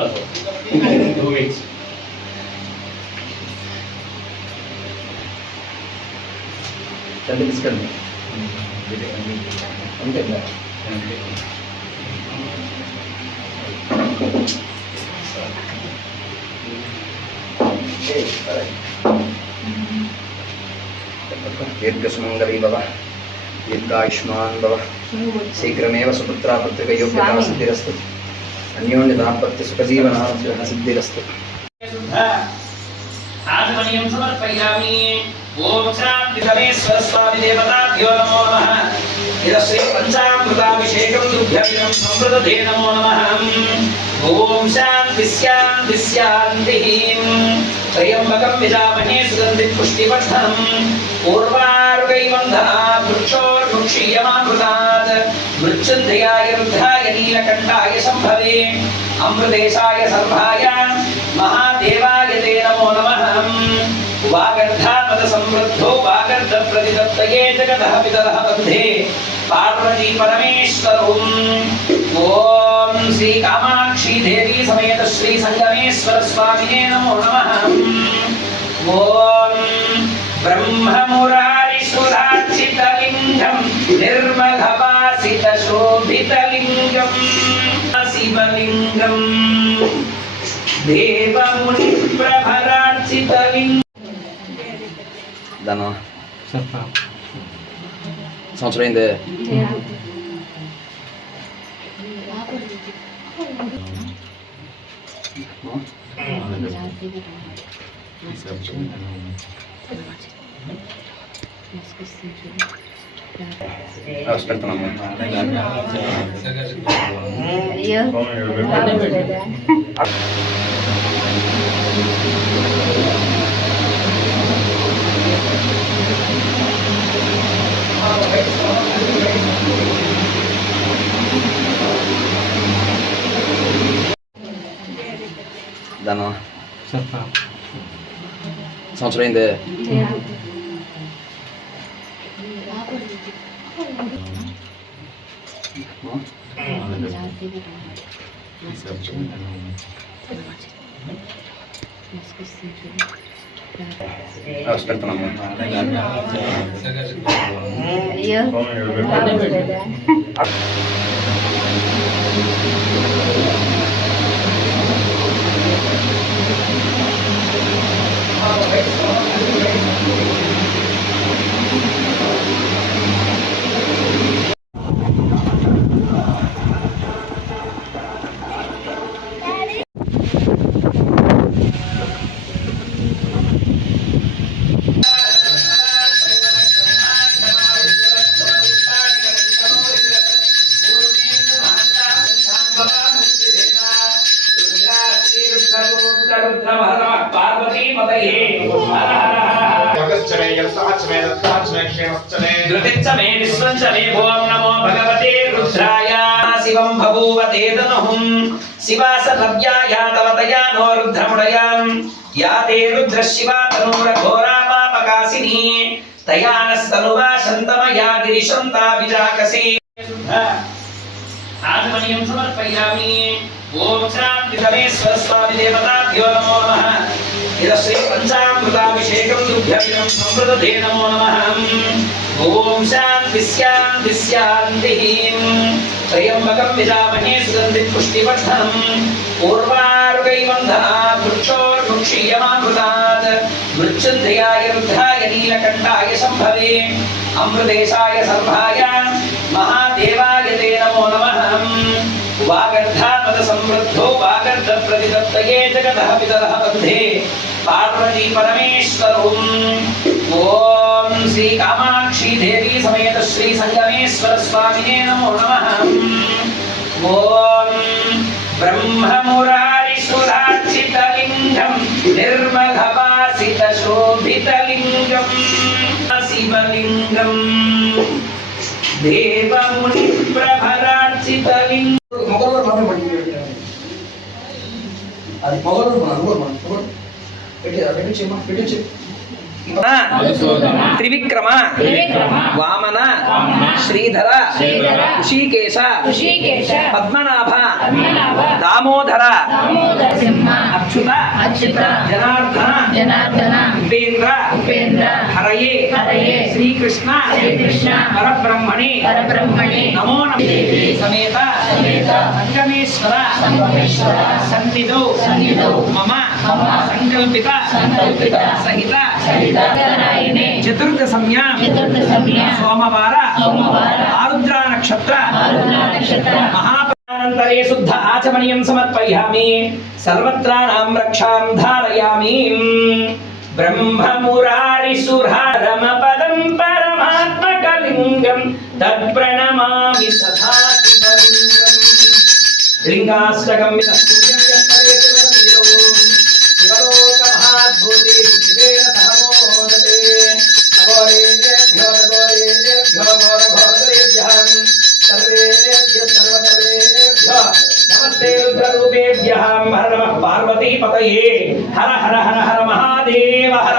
also. 2 weeks. चंद किसका नहीं उनके अंदर दीर्घसुमंगली भव दीर्घायुष्मान् भव शीघ्रमेव सुपुत्रापुत्रिकयोग्यता सिद्धिरस्तु अन्योन्य दाम्पत्य सुखजीवनार्थः सिद्धिरस्तु। आचमनीयं समर्पयामि। ओम शांति धनेश्वर स्वामी देवताभ्यो नमो नमः। इदश्री पंचामृताभिषेकं तुभ्यं समृद्धे नमो नमः। ओम शांति शांति शांतिः। त्र्यंबकं यजामहे सुगन्धिं पुष्टिवर्धनम् पूर्वारुकैवन्धनात् वृक्षोर्मुक्षीयमामृतात् मृत्युञ्जयाय रुद्राय नीलकण्ठाय शम्भवे अमृतेशाय सर्वाय महादेवाय ते नमो नमः। वागर्धामद समृद्धो वागर्ध प्रतिदत्तये जगतः पितरः वन्दे पार्वती परमेश्वरौ। ओम श्री कामाक्षी देवी समेत श्री संगमेश्वर स्वामिने नमो नमः। ओम ब्रह्ममुरारिसुरार्चितलिङ्गं निर्मलवासितशोभितलिङ्गं शिवलिङ्गं देवमुनिप्रभरार्चितलिङ्गं दाना సంవత్సరం దానా సంవత్సరం शिवं बभूवते तनुहुं शिवासभव्याया तव तया नो रुद्रमुडयां या ते रुद्रशिवा तनूरघोरा पापकासिनी तया नस्तनुवा शन्तमया गिरिशन्ताभिजाकसी। आचमनीयं समर्पयामि। ओम शांति धनेश्वर स्वामी देवताभ्यो नमो नमः। इदश्री पंचामृताभिषेकं तुभ्यं समृद्धे नमो नमः। ओम शांति शांति शांतिः। त्र्यंबकं यजामहे सुगन्धिं पुष्टिवर्धनम् पूर्वारुकैवन्धनात् वृक्षोर्मुक्षीयमामृतात् मृत्युञ्जयाय रुद्राय नीलकण्ठाय शम्भवे अमृतेशाय सर्वाय महादेवाय ते नमो नमः। वागर्धामद समृद्धो वागर्ध प्रतिदत्तये जगतः पितरः वन्दे पार्वती परमेश्वरौ। ओम श्री कामाक्षी देवी समेत श्री संगमेश्वर स्वामिने नमो नमः। ओम ब्रह्ममुरारिसुरार्चितलिङ्गं निर्मलवासितशोभितलिङ्गं शिवलिङ्गं देवमुनिप्रभरार्चितलिङ्गं। అది పొగలు మనం పెట్టించమ్మా పెట్టించు త్రివిక్రమ వామన శ్రీధర ఋషికేశ పద్మనాభ దామోదర అచ్యుత జనార్దన ఉపేంద్ర హరయే శ్రీకృష్ణ పరబ్రహ్మణే నమో నమః సమేత సంగమేశ్వర సన్నిధౌ మమ సంకల్పిత సహిత చతుర్థ సంజ్ఞా సోమవార ఆరుద్ర నక్షత్ర మహాప్రానంతరే శుద్ధ ఆచమనీయం సమర్పయామి సర్వత్రాణాం రక్షాం ధారయామి బ్రహ్మమురారిసురమ పదం పరమాత్మకలింగం తత్ప్రణమామి సదా శివలింగం లింగాష్టకం పార్వతీ పతయే హర హర హర హర మహాదేవ హర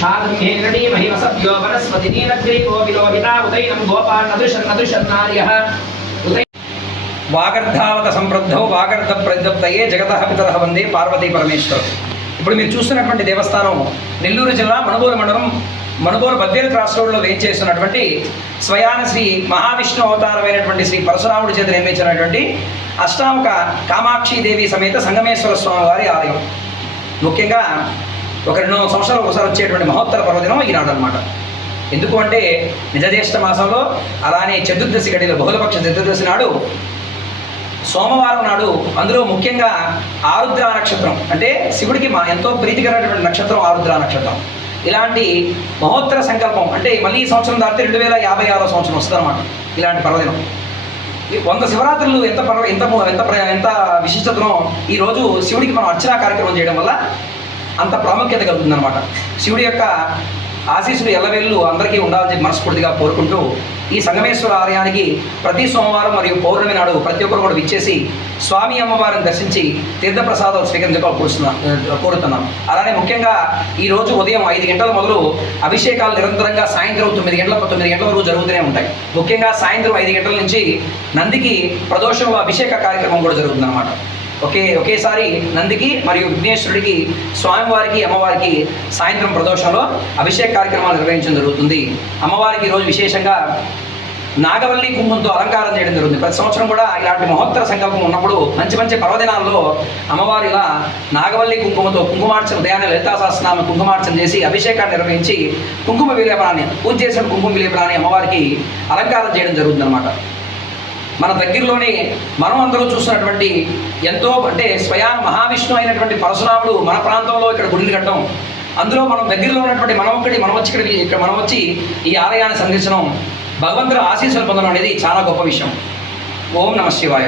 శాంతేరణీ మహిమసద్యో వనస్పతి నీలగ్రీవో విలోహితా ఉదయనం గోపాన్నదృశన్నార్యః వాగర్ధావత సంప్రద్ధౌ వాగర్ధ ప్రదప్తయే జగతః పితరః వందే పార్వతీ పరమేశ్వరం. ఇప్పుడు మీరు చూస్తున్నటువంటి దేవస్థానం నెల్లూరు జిల్లా మణుగూరు మండలం మణుగూరు బద్వేలు క్రాస్ రోడ్లో వేయించేస్తున్నటువంటి స్వయాన శ్రీ మహావిష్ణు అవతారమైనటువంటి శ్రీ పరశురాముడి చేత నిర్మించినటువంటి అష్టాముఖ కామాక్షిదేవి సమేత సంగమేశ్వర స్వామి వారి ఆలయం. ముఖ్యంగా ఒక 2 సంవత్సరాలు ఒకసారి వచ్చేటువంటి మహోత్తర పర్వదినం ఈనాడు అనమాట. ఎందుకు అంటే నిజజ్యేష్ఠ మాసంలో అలానే చతుర్దశి గడిలో బహుళపక్ష చతుర్దశి నాడు సోమవారం నాడు అందులో ముఖ్యంగా ఆరుద్ర నక్షత్రం అంటే శివుడికి ఎంతో ప్రీతికరమైనటువంటి నక్షత్రం ఆరుద్ర నక్షత్రం. ఇలాంటి మహోత్తర సంకల్పం అంటే మళ్ళీ ఈ సంవత్సరం దాటితే 2056వ సంవత్సరం వస్తుందన్నమాట. ఇలాంటి పర్వదినం 100 శివరాత్రులు ఎంత విశిష్టతనో ఈరోజు శివుడికి మనం అర్చనా కార్యక్రమం చేయడం వల్ల అంత ప్రాముఖ్యత కలుగుతుందన్నమాట. శివుడి యొక్క ఆశీస్సులు ఎల్లవేళ్ళు అందరికీ ఉండాలని మనస్ఫూర్తిగా కోరుకుంటూ ఈ సంగమేశ్వర ఆలయానికి ప్రతి సోమవారం మరియు పౌర్ణమి నాడు ప్రతి ఒక్కరు కూడా విచ్చేసి స్వామి అమ్మవారిని దర్శించి తీర్థప్రసాదాలు కోరుతున్నాం. అలానే ముఖ్యంగా ఈరోజు ఉదయం 5 గంటల మొదలు అభిషేకాలు నిరంతరంగా సాయంత్రం 9 గంటల వరకు జరుగుతూనే ఉంటాయి. ముఖ్యంగా సాయంత్రం 5 గంటల నుంచి నందికి ప్రదోషంలో అభిషేక కార్యక్రమం కూడా జరుగుతుందన్నమాట. ఒకేసారి నందికి మరియు విఘ్నేశ్వరుడికి స్వామివారికి అమ్మవారికి సాయంత్రం ప్రదోషంలో అభిషేక కార్యక్రమాలు నిర్వహించడం జరుగుతుంది. అమ్మవారికి ఈరోజు విశేషంగా నాగవల్లి కుంకుమతో అలంకారం చేయడం జరుగుతుంది. ప్రతి సంవత్సరం కూడా ఇలాంటి మహోత్తర సంకల్పం ఉన్నప్పుడు మంచి పర్వదినాల్లో అమ్మవారి ఇలా నాగవల్లి కుంకుమతో కుంకుమార్చన ఉదయాన్నే లలితా సహస్రనామ కుంకుమార్చన చేసి అభిషేకాన్ని నిర్వహించి కుంకుమ విలేపనాన్ని పూజ చేసిన కుంకుమ విలేపనాన్ని అమ్మవారికి అలంకారం చేయడం జరుగుతుంది అన్నమాట. మన దగ్గరలోనే మనం అందరూ చూసినటువంటి ఎంతో అంటే స్వయాన మహావిష్ణు అయినటువంటి పరశురాముడు మన ప్రాంతంలో ఇక్కడ గుడిని కట్టడం, అందులో మనం దగ్గరలో ఉన్నటువంటి మనం వచ్చి ఈ ఆలయాన్ని సందర్శించడం, భగవంతుడు ఆశీస్సులు పొందడం అనేది చాలా గొప్ప విషయం. ఓం నమః శివాయ.